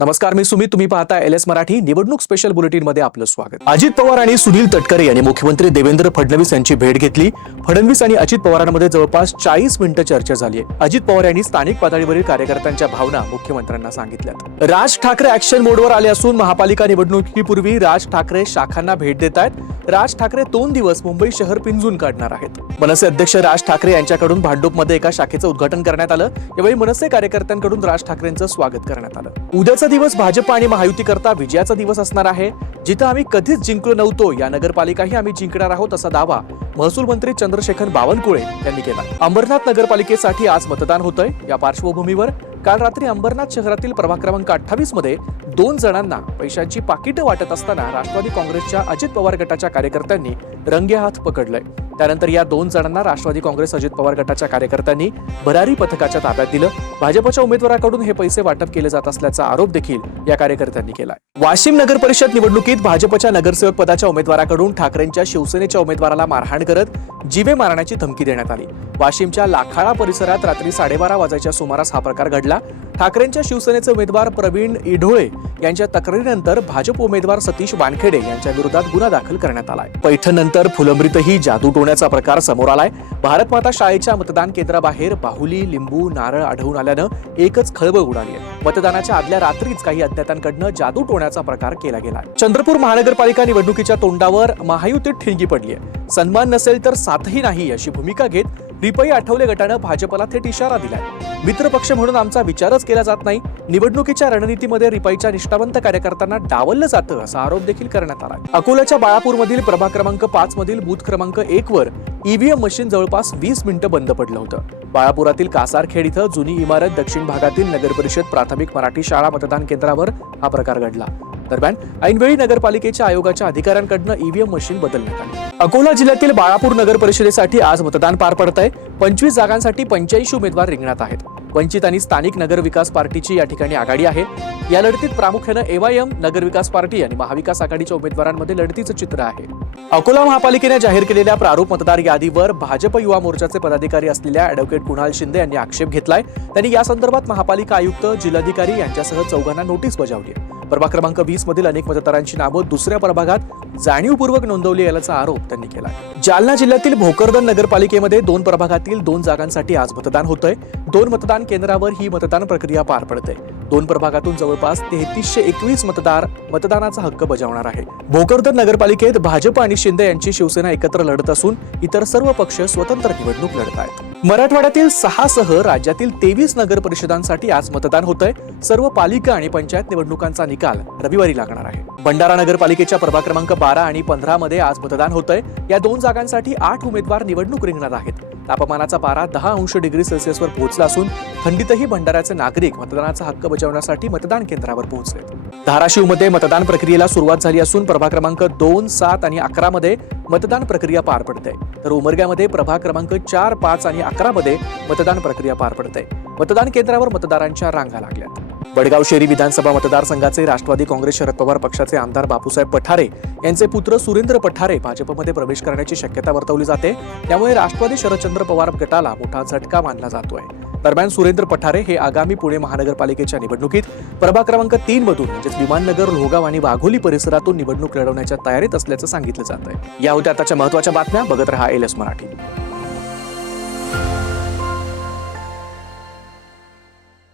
नमस्कार, मी सुमित. तुम्ही पाहता एलएस मराठी निवडणूक स्पेशल बुलेटिन मध्ये आपलं स्वागत. अजित पवार आणि सुनील तटकरे यांनी मुख्यमंत्री देवेंद्र फडणवीस यांची भेट घेतली. फडणवीस आणि अजित पवारांमध्ये जवळपास 40 मिनिटं चर्चा झाली आहे. अजित पवार यांनी स्थानिक पातळीवरील कार्यकर्त्यांच्या भावना मुख्यमंत्र्यांना सांगितल्यात. राज ठाकरे ऍक्शन मोडवर आले असून महापालिका निवडणुकीपूर्वी राज ठाकरे शाखांना भेट देत आहेत. राज ठाकरे 2 दिवस मुंबई शहर पिंजून काढणार आहेत. मनसे अध्यक्ष राज ठाकरे यांच्याकडून भांडूपमध्ये एका शाखेचं उद्घाटन करण्यात आलं. यावेळी मनसे कार्यकर्त्यांकडून राज ठाकरेंचं स्वागत करण्यात आलं. उद्याचा दिवस भाजप आणि महायुती करता विजयाचा दिवस असणार आहे. जिथं आम्ही कधीच जिंकलो नव्हतो, या नगरपालिकाही आम्ही जिंकणार आहोत, असा दावा महसूल मंत्री चंद्रशेखर बावनकुळे यांनी केला. अंबरनाथ नगरपालिकेसाठी आज मतदान होतंय. या पार्श्वभूमीवर काल रात्री अंबरनाथ शहरातील प्रभाग क्रमांक 28 मध्ये 2 जणांना पैशांची पाकिटं वाटत असताना राष्ट्रवादी काँग्रेसच्या अजित पवार गटाच्या कार्यकर्त्यांनी रंगेहात पकडलंय. त्यानंतर या 2 जणांना राष्ट्रवादी काँग्रेस अजित पवार गटाच्या कार्यकर्त्यांनी भरारी पथकाच्या ताब्यात दिलं. भाजपच्या उमेदवाराकडून हे पैसे वाटप केले जात असल्याचा आरोप देखील या कार्यकर्त्यांनी केलाय. वाशिम नगर परिषद निवडणुकीत भाजपच्या नगरसेवक पदाच्या उमेदवाराकडून ठाकरेंच्या शिवसेनेच्या उमेदवाराला मारहाण करत जीवे मारण्याची धमकी देण्यात आली. वाशिमच्या लाखाळा परिसरात रात्री 12:30 वाजेच्या सुमारास हा प्रकार घडला. ठाकरेंच्या शिवसेनेचे उमेदवार प्रवीण इढोळे यांच्या तक्रारीनंतर भाजप उमेदवार सतीश वानखेडे यांच्या विरोधात गुन्हा दाखल करण्यात आलाय. पैठणनंतर फुलंब्रीतही जादू टोण्याचा प्रकार समोर आलाय. भारत माता शाळेच्या मतदान केंद्राबाहेर बाहुली, लिंबू, नारळ आढळून आल्यानं एकच खळबळ उडाली आहे. मतदानाच्या आदल्या रात्रीच काही अज्ञातांकडनं जादू टोण्याचा प्रकार केला गेला. चंद्रपूर महानगरपालिका निवडणुकीच्या तोंडावर महायुतीत ठिणगी पडली आहे. सन्मान नसेल तर साथही नाही, अशी भूमिका घेत रिपाई आठवले गटानं भाजपला थेट इशारा दिलाय. मित्रपक्ष म्हणून आमचा विचारच केला जात नाही. निवडणुकीच्या रणनीतीमध्ये रिपाईच्या निष्ठावंत कार्यकर्त्यांना डावललं जातं, असा आरोप देखील करण्यात आला. अकोल्याच्या बाळापूरमधील प्रभाग क्रमांक 5 मधील बूथ क्रमांक 1 वर ईव्हीएम मशीन जवळपास 20 मिनिटं बंद पडलं होतं. बाळापुरातील कासारखेड इथं जुनी इमारत दक्षिण भागातील नगरपरिषद प्राथमिक मराठी शाळा मतदान केंद्रावर हा प्रकार घडला. दरम्यान ऐनवेळी नगरपालिकेच्या आयोगाच्या अधिकाऱ्यांकडनं ईव्हीएम मशीन बदलण्यात आली. अकोला जिल्ह्यातील बाळापूर नगर परिषदेसाठी आज मतदान पार पडतंय. 25 जागांसाठी 85 उमेदवार रिंगणात आहेत. वंचित आणि स्थानिक नगर विकास पार्टीची या ठिकाणी आघाडी आहे. या लढतीत प्रामुख्यानं एवायएम, नगर विकास पार्टी आणि महाविकास आघाडीच्या उमेदवारांमध्ये लढतीचं चित्र आहे. अकोला महापालिकेने जाहीर केलेल्या प्रारूप मतदार यादीवर भाजप युवा मोर्चाचे पदाधिकारी असलेल्या अॅडव्होकेट कुणाल शिंदे यांनी आक्षेप घेतलाय. त्यांनी या संदर्भात महापालिका आयुक्त, जिल्हाधिकारी यांच्यासह 4 नोटीस बजावली आहे. प्रभाग क्रमांक 20 मधील अनेक मतदारांची नावं दुसऱ्या प्रभागात जाणीवपूर्वक नोंदवली याचा आरोप त्यांनी केला. जालना जिल्ह्यातील भोकरदन नगरपालिकेमध्ये 2 प्रभागातील 2 जागांसाठी आज मतदान होतंय. 2 मतदान केंद्रावर ही मतदान प्रक्रिया पार पडते. 2 प्रभागातून जवळपास 3321 मतदार मतदानाचा हक्क बजावणार आहे. भोकरदन नगरपालिकेत भाजप आणि शिंदे यांची शिवसेना एकत्र लढत असून इतर सर्व पक्ष स्वतंत्र निवडणूक लढत आहेत. मराठवाड्यातील 6 सह राज्यातील 23 नगर परिषदांसाठी आज मतदान होतंय. सर्व पालिका आणि पंचायत निवडणुकांचा निकाल रविवारी लागणार आहे. भंडारा नगरपालिकेच्या प्रभाग क्रमांक 12 आणि 15 मध्ये आज मतदान होतंय. या 2 जागांसाठी 8 उमेदवार निवडणूक रिंगणात आहेत. तापमानाचा पारा 10°C वर पोहोचला असून थंडीतही भंडाऱ्याचे नागरिक मतदानाचा हक्क बजावण्यासाठी मतदान केंद्रावर पोहोचले. धाराशिवमध्ये मतदान प्रक्रियेला सुरुवात झाली असून प्रभाग क्रमांक 2, 7 आणि 11 मध्ये मतदान प्रक्रिया पार पडते. तर उमरग्यामध्ये प्रभाग क्रमांक 4, 5 आणि 11 मध्ये मतदान प्रक्रिया पार पडते. मतदान केंद्रावर मतदारांच्या रांगा लागल्यात. वडगाव शेरी विधानसभा मतदारसंघाचे राष्ट्रवादी काँग्रेस शरद पवार पक्षाचे आमदार बापूसाहेब पठारे यांचे पुत्र सुरेंद्र पठारे भाजपमध्ये प्रवेश करण्याची शक्यता वर्तवली जाते. त्यामुळे राष्ट्रवादी शरदचंद्र पवार गटाला मोठा झटका मानला जातोय. दरम्यान सुरेंद्र पठारे हे आगामी पुणे महानगरपालिकेच्या निवडणुकीत प्रभाग क्रमांक 3 मधून म्हणजेच विमाननगर, लोहगाव आणि वाघोली परिसरातून निवडणूक लढवण्याच्या तयारीत असल्याचं सांगितलं जात आहे. या होत्या आताच्या महत्त्वाच्या बातम्या. बघत रहा एलएस मराठी.